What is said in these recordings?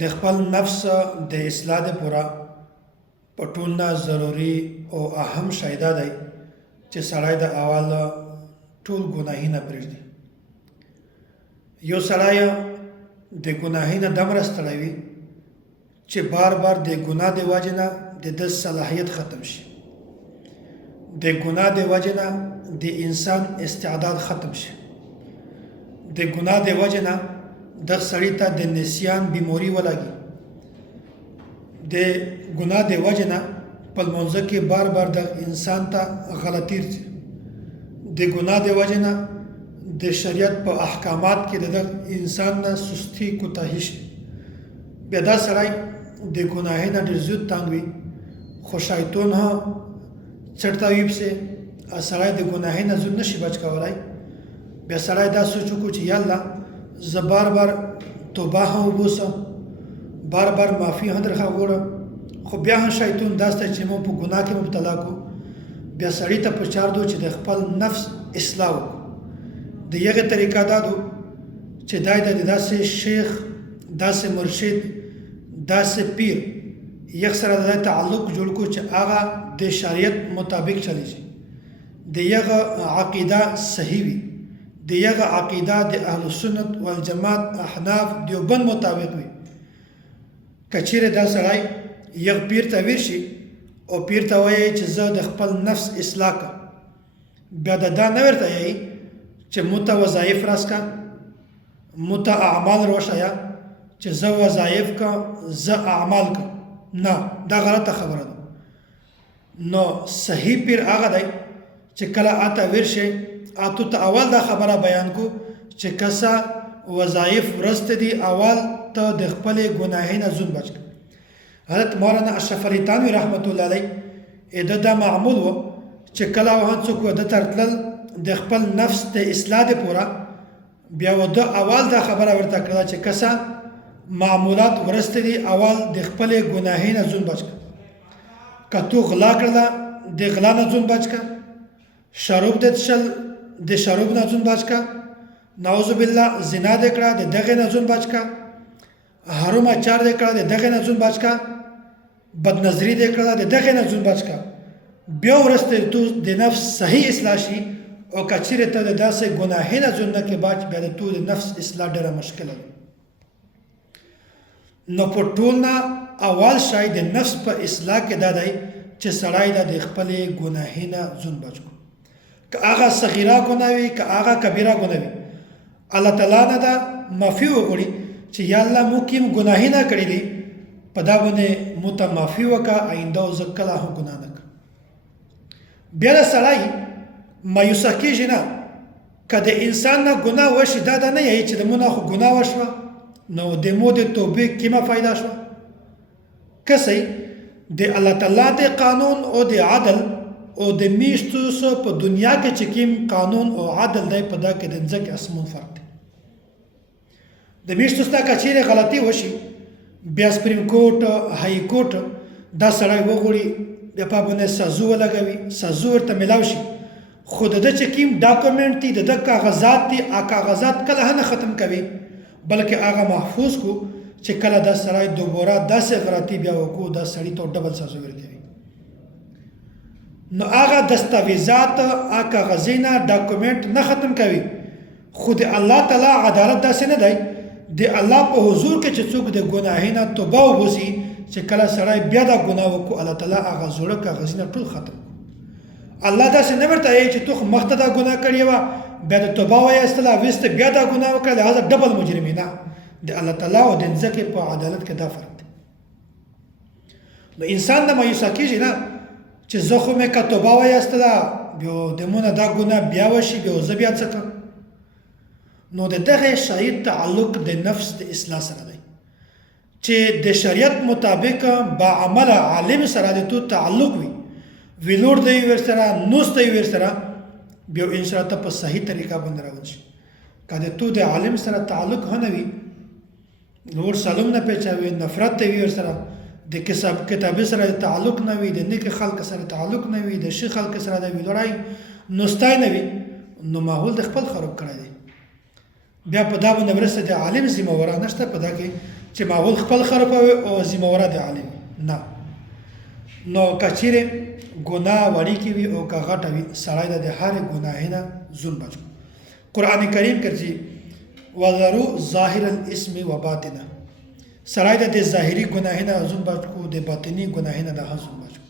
د خپل نفس د اصلاح لپاره په ټول نه ضروري او اهم شی دا دی چې سړی د اول ټول ګناهي نه پرېږدي. یو سړی د ګناهي نه دومره ستړی وي چې بار بار د ګناه د وجې نه د ده صلاحیت ختم شي، د ګناه د وجې نه د انسان استعداد ختم شي، د ګناه د وجې نه د سړی ته د نسیان بیماری ولګي، د ګناه د وجې نه په لمونځه کې بار بار د انسان ته غلطي راځي، د ګناه د وجې نه د شریعت په احکامات کې د انسان نه سستی کوتاهي شي. بیا دا سړی د ګناه نه ډېر زیات تنګ وي، خو شیطان هم چړته وي پسې سړی د ګناه نه زود نشي بچ کولی. بیا سړی دا سوچ وکړو چې یالله زه بار بار توبه هم وبوسم، بار بار معافي هم درخوا غواړم، خو بیا هم شیطان داسته چې مو په ګناه کې مبتلا کو. بیا سړی ته پچار دو چې د خپل نفس اصلاح وکړو. د یغه طریقه دا دو چې دای د داسې شیخ، داسې مرشد، داسې پیر یک سره د تعلق جوړ کو چې هغه د شریعت مطابق چلیږي، د یغه عقیده صحیح وي، د یغه عقیده د اهل سنت والجماعت احناف دیوبند مطابق وي. کچیره دا سړی یغ پیر ته ورشي او پیر ته وایي چې زه د خپل نفس اصلاح کا، بیا دا نه ورته یي چې موته وظایف راسکا، موته اعمال روشایا چې زه وظایف کا زه اعمال کا، نه دا غلطه خبره ده. نو صحیح پیر هغه دی چې کله آته ورشي آتو ته اول دا خبره بیان کو چې کسا وظایف ورسته دي اول ته د خپل ګناه نه ځون بچ. حضرت مولانا اشرف علی تانوی رحمت الله علیه دا معمول و چې کله وه څوک د ترتل د خپل نفس د اصلاح د پورا بیا و د اول دا خبره ورته کړه چې کسا معمولات ورسته دي اول د خپل ګناه نه ځون بچ. کتو غلا کړه د غلا نه ځون بچ کا، شراب د تشل د شراب نه ځون بچ کا، نعوذ بالله زنا د کړه د دغه نه ځون بچ کا، حرام اچار د کړه د دغه نه ځون بچ کا، بد نظری د کړه د دغه نه ځون بچ کا. بیا ورسته تو د نفس صحیح اصلاح شي او کچیره ته د داسې ګناه نه ځون نه کې باج بیا د تو د نفس اصلاح ډېره مشکله ده. نو په ټول نه اول شای د نفس په اصلاح کې دا دی چې سړی د خپل ګناه نه ځون بچ کو، که هغه صغیره ګناه وي که هغه کبیره ګناه وي. الله تعالی نه دا معافي وغواړي چې یا الله موږ کوم ګناه نه کړی دی په دا باندې موږ ته معافي وکړه، آینده زه کله هم ګناه نه کوم. بیا د سړی مایوسه کېږي نه، که د انسان نه ګناه وشي دا نه یی چې د مونږ خو ګناه وشوه نو د مو د توبې کومه فایده شوه. کسی د الله تعالی د قانون او د عدل او د میشتو سو په دنیا کې چې کوم قانون او عدل دی په دا کې د ځکه اسمون فرق دی. د میشتو ستا کچیرې غلطي وشي بیا سپریم کورټ های کورټ دا سړی وغواړي بیا په باندې سزا ولګوي، سزا ورته میلاو شي، خو د ده چې کوم ډاکومنټ دي د ده کاغذات دي کاغذات کله نه ختم کوي بلکې هغه محفوظ کو چې کله دا سړی دوباره داسې غلطي بیا وکړو دا سړی ته ډبل سزا ورکوي. نو هغه دستاویزات هغه کاغذونه ډاکومنټ نه ختم کوي، خو د الله تعالی عدالت داسې نه دی. د الله په حضور کې چې څوک د ګناه نه توبه وباسي چې کله سړی بیا دا ګناه وکړو الله تعالی هغه زوړه کاغذونه ټول ختم. الله داسې نه ورته وایي چې تو خو مخته دا ګناه کړې وه بیا د توبه وایستله ویسته بیا دا ګناه وکړه لهذا ډبل مجرمي نه. د الله تعالی او د ځمکې په عدالت کې دا فرق دی. نو انسان د مایوسه کېږي نه چې زه خو مې که توبه وایستله بیا د مونه دا ګناه بیا وشي بیا زه بیا څه کړم. نو د دغه شاید تعلق د نفس د اصلاح سره دی چې د شریعت مطابق با عمل عالم سره د تو تعلق وي، ویلوړ دی ورسره نوست دی ورسره بیا ان شاء الله په صحیح طریقه باندې راوځي. که د تو د عالم سره تعلق نه وي نور سلام نه پیچاوي، نفرت دی ورسره، د کتاب سره تعلق نه وي، د نیک خلق سره تعلق نه وي، د ښه خلق سره د ویلوړای نوستای نه وي، نو ماحول د خپل خراب کړی دی. بیا په دا باندې ورسته د عالم ذمہ واره نشته، په دا کې چې ماحول خپل خرابوي او ذمہواره د عالم نه. نو کچیرې ګناه وړیکې وي او که غټه وي سړی د هرې ګناه نه ځون بچ کو. قرآن کریم کې چې وذرو ظاهر الاسم و باطنه، سړی د ظاهري ګناه نه ځون بچ کو، د باطني ګناه نه د ځون بچ کو.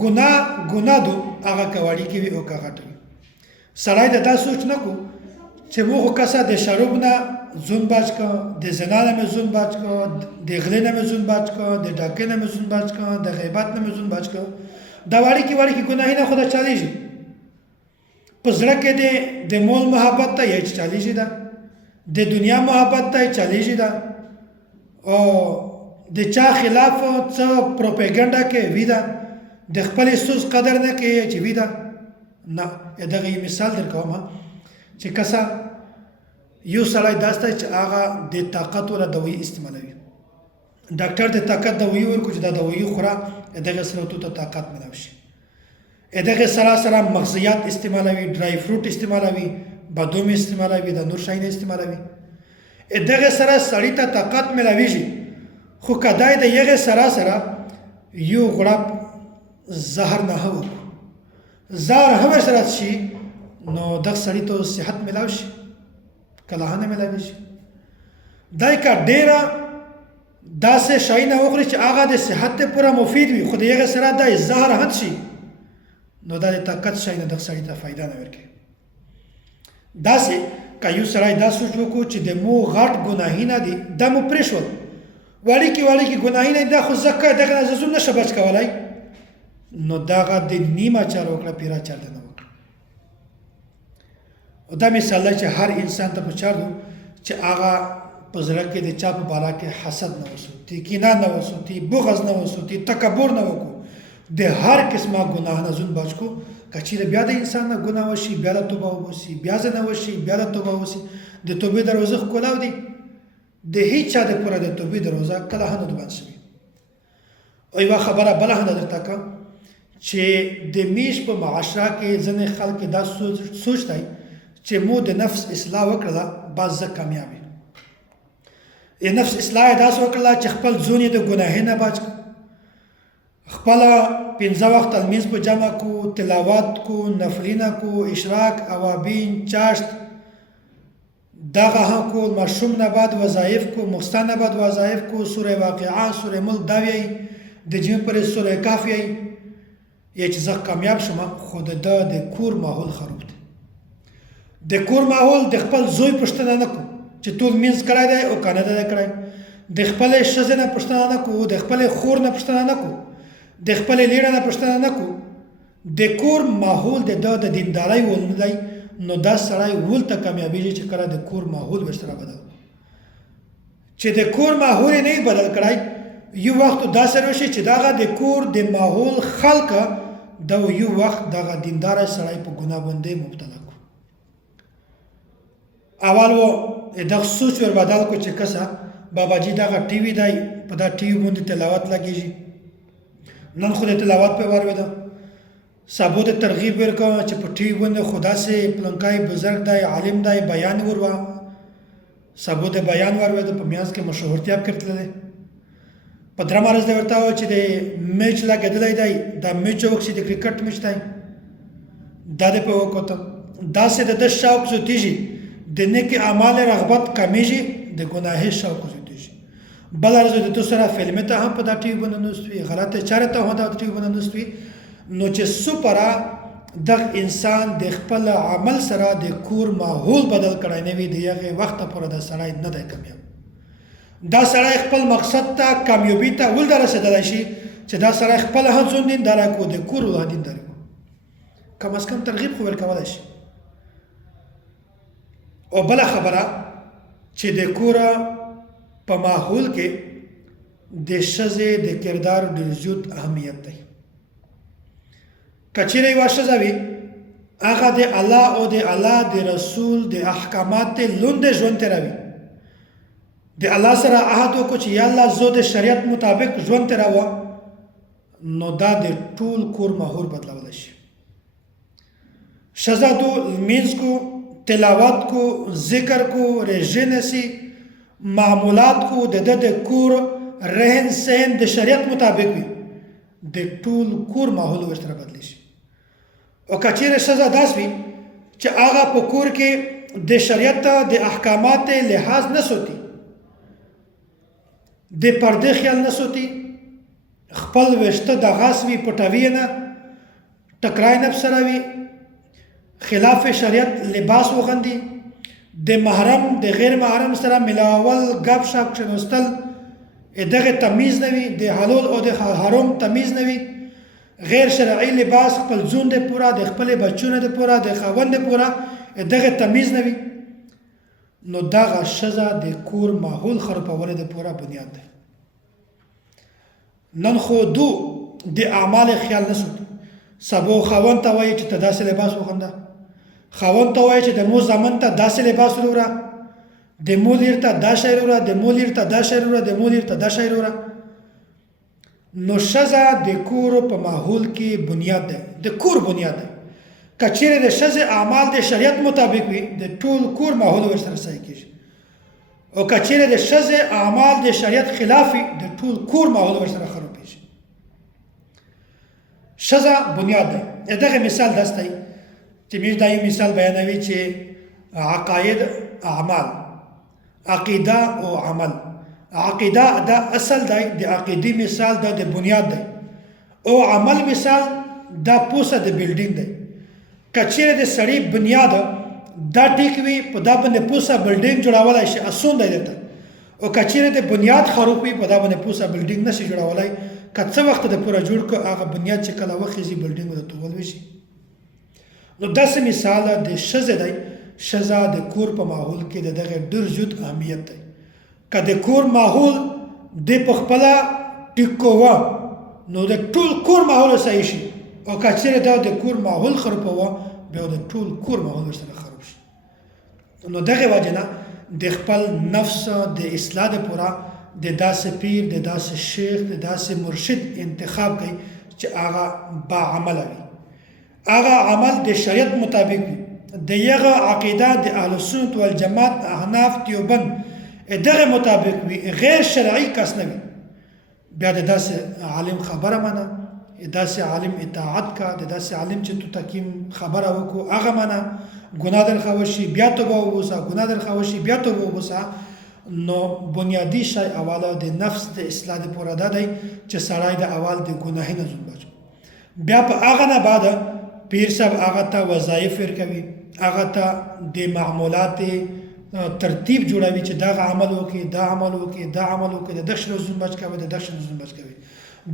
ګناه دو هغه که وړیکې وي او که غټه وي. سړی د دا سوچ نه کو چې مو خو کسه د شراب نه ځون بچ کو، د زنا نه مې ځون بچ کو، د غلې نه مې ځون بچ کو، د ډاکې نه مې ځون بچ کو، د غیبت نه مې ځون بچ کو. دا وړیکې ګناهونه خو دا چلیږي. په زړه کې د مول محبت ته یې چلیږي ده، د دنیا محبت ته یې چلیږي ده، او د چا خلاف څه پروپیګنډا کې وي ده، د خپلې سوز قدر نه کوي چې وي ده. نه، دغه یو مثال در کوم چې کسه یو سړی داسې دی چې هغه د طاقت والا دوایي استعمالوي. ډاکټر د طاقت دوایي ورکړو چې دا دوایي خوره دغه سره ته طاقت ملاوي شي. دغه سره مغزیات استعمالوي، ډرای فروټ استعمالوي، بادام استعمالوي، د نور شیان استعمالوي. دغه سړی ته طاقت ملاويږي. خو کدای د یغه سره یو غړپ زهر نه هو زهر هم سره شي نو د سړی ته صحت ملاوي شي، کله نه ملاوي شي. دای کا ډیره داسې شی نه وخوري چې هغه د صحت ته پوره مفید وي، خو د یغه سره د زهر حد شي نو دا د طاقت شی نه د سړی ته فایده نه ورکوي. داسې که یو سړی دا سوچ وکړو چې د مو غټ ګناهونه دي دا مو پرېښول، وړیکې ګناهونه دا خو زکه دغه نه زه نشه بچ کولی، نو دغه د نیمه چار وکړه پیره چار نه وکړه. او دا مثال دی چې هر انسان ته پکار دی چې هغه په زړه کې د چا په باره کې حسد نه وساتي، کینه نه وساتي، بغض نه وساتي، تکبر نه وکړو، د هر قسمه ګناه نه ځون بچ کو. که چیرې بیا د انسان نه ګناه وشي، بیا د توبه وباسي، بیا زنا وشي، بیا د توبه وباسي، د توبې دروازه خو کولاو دي. د هیڅ چا د پوره د توبې دروازه کله هم نه بند شوي. او یوه خبره بله هم درته کوم چې د میش په معاشره کې ځینې خلک دا سوچ دی چې مو د نفس اصلاح وکړله بعد زه کامیاب یم. نفس اصلاح یې داسې وکړله چې خپل ځون یې د ګناهۍ نه بچ کړ، خپله 5 وخت لمونځ په جمع کو، تلاوت کو، نفلونه کو، اشراق، اوابین، چاشت دغه هم کول، ماشوم نه بعد وظایف کو، مخستان نه بعد وظایف کو، سوره واقعه، سوره ملک دا ویایي، د جمع پرې سوره کهف ویایي. یا چې زه کامیاب شم، خو د کور ماحول خراب دی. د کور ماحول د خپل زوی پوښتنه نه کو چې ټول مینځ کړی دی او که نه دی کړی، د خپلې ښځې نه پوښتنه نه کو، د خپلې خور نه پوښتنه نه کو، د خپلې لیړه نه پوښتنه نه کو. د کور ماحول د دیندارۍ ول نه دی، نو دا سړی ول ته کامیابېږي چې کله د کور ماحول ورسره بدل. چې د کور ماحول یې نه بدل کړی، یو وخت داسې راشي چې دغه د کور د ماحول خلکه دا یو وخت دغه دینداره سړی په ګناه باندې مبتلا کو. اول و دغه سوچ ور بدل کو چې کسه بابا جی دغه ټي وي دی، په دا ټي وي باندې تلاوت لګېږي، نن خو د تلاوت په واروېده، سبو د ترغیب ورکوه چې په ټي وي باندې خو داسې پلنکای بزرګ دی، عالم دی، بیان وروه، سبو د بیان واروېده، په میانځ کې مشهورتیا پکې تللی. په درېمه ورځ دی ورته وویل چې د میچ لګېدلی دی، دا میچ وکړي د کرکټ میچ دی، دا دې پرې وکتل. داسې د ده شوق زیاتېږي، د نیکې اعمال رغبت کمیږي، د ګناهۍ شوق زیاتېږي. بله ورځ د تو سره فلمې ته هم په دا ټي وي باندې ناست وي، غلطې چارې ته هم دا ټي وي باندې ناست وي. نو چې سپره دغه انسان د خپل عمل سره د کور ماحول بدل کړی نه وي، د هغې وخته پورې دا سړی نه دی کامیاب. دا سړی خپل مقصد ته، کامیابي ته ولته رسېدلی شي چې دا سړی خپله هم ځون دینداره کړو، د کور ولها دینداري کړو، کم از کم ترغیب خو ورکولی شي. او بله خبره چې د کوره په ماحول کې د ښځې د کردار ډېر زیات اهمیت دی. که چیرې یوه ښځه وي، هغه د الله او د الله د رسول د احکامات لوندې ژوند تېروي، د الله سره عهد وکړو چې یا الله زه د شریعت مطابق ژوند تېروه، نو دا د ټول کور ماحول بدلولی شي. ښځه دو لمونځ کو، تلاوت کو، ذکر کو، روژې نیسي، معمولات خو د ده د کور رهن سهن د شریعت مطابق وي د ټول کور ماحول ورسره بدلی شي. او که چیرې ښځه داسې وي چې هغه په کور کې د شریعت د احکامات لحاظ نه ساتي، د پردې خیال نه ساتي، خپل ویښته د غاس وي پټوي نه، ټکرای نه سره وي، خلاف شریعت لباس وغندي، د محرم د غیر محرم سره ملاول ګپ شپ کښېناستل دغه تمیز نه وي، د حلال او د حرام تمیز نه وي، غیر شرعي لباس خپل ځون د پوره د خپل بچونو د پوره د خاوند د پوره دغه تمیز نه وي، نو دغه ښځه د کور ماحول خرابولو د پوره بنیاد دی. نن خو دو د اعمال خیال نه ساتي. سبا خاوند ته وایي چې ته داسې لباس وغنده، خاوند ته وایي چې د مو زامن ته داسې لباس وروړه، د مو لور ته دا شی وروړه، د مو لور ته دا شی وروړه، د مو لور ته دا شی وروړه. نو ښځه د کور په ماحول کې بنیاد دی، د کور بنیاد دی. که چیرې د ښځې اعمال د شریعت مطابق وي د ټول کور ماحول ورسره صحیح کېږي، او که چیرې د ښځې اعمال د شریعت خلاف وي د ټول کور ماحول ورسره خرابېږي. ښځه بنیاد دی. دغه مثال داسې دی چې موږ دا یو مثال بیانوي چې عقاید اعمال، عقیده او عمل. عقیده دا اصل دی، د عقیدې مثال دا د بنیاد دی، او عمل مثال دا پوسه د بلډینګ دی. که چیرې د سړي بنیاد دا ټیک وي په دا باندې پوسه بلډینګ جوړولی شي اسون دی درته، او که چیرې د بنیاد خراب وي په دا باندې پوسه بلډینګ نشي جوړولی. که څه وخت د پوره جوړ کړو هغه بنیاد چې کله وخېږي بلډینګ ورته ولوېږي. نو داسې مثال د ښځې دی. ښځه د کور په ماحول کې د دغه ډېر زیات اهمیت دی. که د کور ماحول د په خپله ټیک کوه نو د ټول کور ماحول صحیح شي، او که چیرې دا د کور ماحول خرابوه بیا د ټول کور ماحول ورسره خراب شي. نو دغه وجې نه د خپل نفس د اصلاح دپاره د داسې پیر، د داسې شیخ، د داسې مرشد انتخاب کوي چې هغه باعمله وي، هغه عمل د شریعت مطابق وي، د یغه عقیده د اهل سنت والجماعت احناف دیوبند دغه مطابق وي، غیر شرعي کس نه وي. بیا د داسې عالم خبره منه، داسې عالم اطاعت کا، د داسې عالم چې تو تکیم خبره وکړو هغه منه، ګناه در خوښ شي بیا توبه وباسه، ګناه در خوښ شي بیا توبه وباسه. نو بنیادی شی اوله د نفس د اصلاح دپاره دا دی چې سړی د اول د ګناهي نه ځان بچي. بیا په هغه نه بعد پیر صاحب هغه ته وظایف ورکوي، هغه ته د معمولات ترتیب جوړوي چې دغه عمل وکړي، دا عمل وکړي، دا عمل وکړي، د دغه شی نه ځان بچ کوي، د دغه شی نه ځان بچ کوي.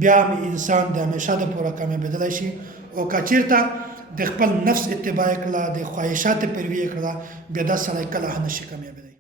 بیا انسان د همیشه دپاره کامیابېدلی شي. او که چېرته د خپل نفس اتباع یې کړله، د خواهشاتو پیروي یې کړله، بیا دا سړی کله هم نشي کامیابېدی.